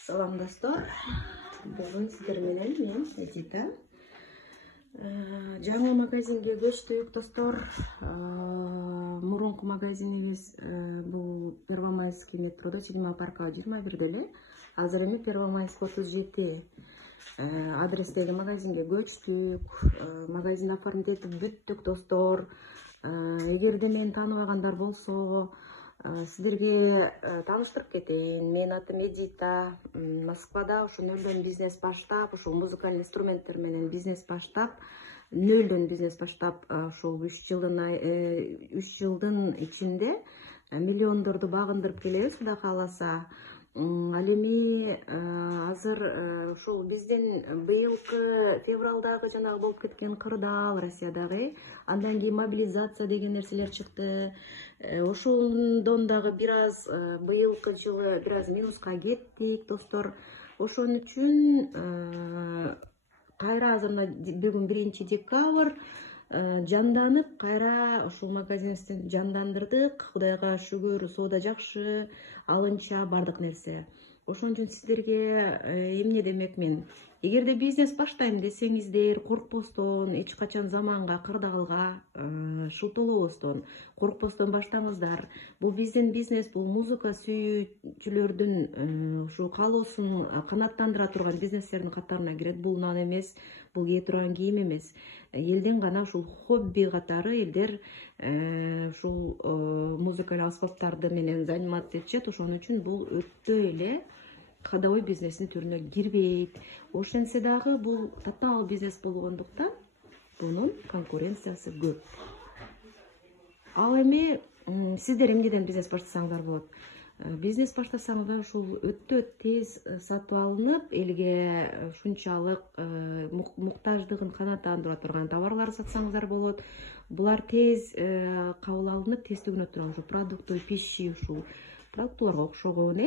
Салам достор. Бүгүн сиздер менен мен Эдита. Жаңы магазинге көчтүк достор. Мурунку магазинибиз бул Первомайский метродо 7 парка 21 эле. Азыр эми Первомайский 37 адрестеги магазинге көчтүк. Магазин оформить этип бүттүк достор. Эгерде мени тааныбагандар болсо, сиздерге тааныштырып кетейин. Менин атым Эдита. Москвада ушу нөлдөн бизнес баштап, ушул музыкалдык инструменттер менен бизнес баштап, нөлдөн бизнес баштап, ушул 3 жылдын ичинде миллиондорду багындырып келебиз, Кудай кааласа. Ал эми азыр ушул биздин быйылкы февралдагы жанагы болуп кеткен кырдаал Россиядагы, андан кийин мобилизация деген нерселер чыкты. Ошондон дагы бир аз быйылкы жылы бир аз минуска кеттик достор. Ошон үчүн кайра азыр бүгүн 1 декабрь жанданып, кайра ушул магазинибизди жандандырдык. Кудайга шүгүр, соода жакшы, алынча, бардык нерсе. Ошон үчүн сиздерге эмне демекмин? Эгерде бизнес баштайм десеңиздер, коркпостон, эч качан заманга, кырдаалга шылтоолобостон, коркпостон баштаңыздар. Бул биздин бизнес, бул музыка сүйүүчүлөрдүн ушу каалоосун канааттандыра турган бизнестердин катарына кирет. Бул нан эмес, бул кие турган кийим эмес. Элден гана ушул хобби катары элдер ушул музыкалык аспаптарды менен заниматься этишет. Ошон үчүн бул өтө эле кадавой бизнестин түрүнө кирбейт. Ошентсе дагы бул татаал бизнес болгондуктан бунун конкуренциясы көп. Ал эми сиздер эмнеден бизнес баштасаңыздар болот? Бизнес баштасаңыздар ушул өтө тез сатып алынып, элге ушунчалык муктаждыгын канааттандыра турган товарлар сатсаңыздар болот. Булар тез кабыл алынып, тез төгүнө турган ушул продуктовый пищи, ушул продуктыларга окшогон.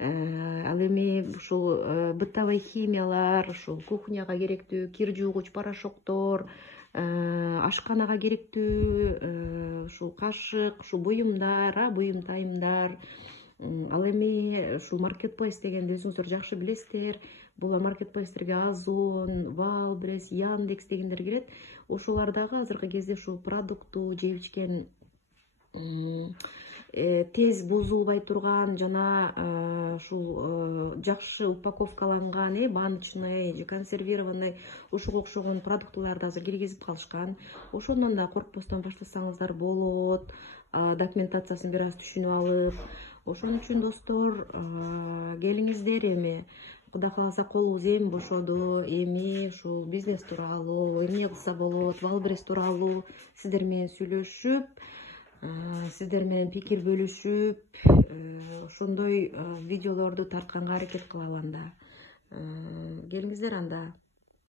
Ал эми ушул бытовой химиялар, ушул кухняга керектүү кир жуугуч порошоктор, ашканага керектүү ушул кашык, ушул буюмдар, буюм тайымдар. Ал эми ушул маркетплейс дегенди өзүңүздөр жакшы билесиздер. Бул маркетплейстерге Озон, Валбрес, Яндекс дегендер кирет. Ошолор дагы азыркы кезде ушул продукту жеп ичкен тез бузулбай турган жана ушул жакшы упаковкаланган, баночный же консервированный ушуга окшогон продуктыларды азыр киргизип калышкан. Ошондон да коркпостон баштасаңыздар болот. Документациясын бир аз түшүнүп алып. Ошон үчүн достор, келиңиздер эми. Кудай кааласа колубуз эми бошоду. Эми ушул бизнес тууралуу, эмне кылса болот, Валбрес тууралуу сиздер менен сүйлөшүп, сиздер менен пикир бөлүшүп, ошондой видеолорду тартканга аракет кылалы анда. Келиңиздер анда.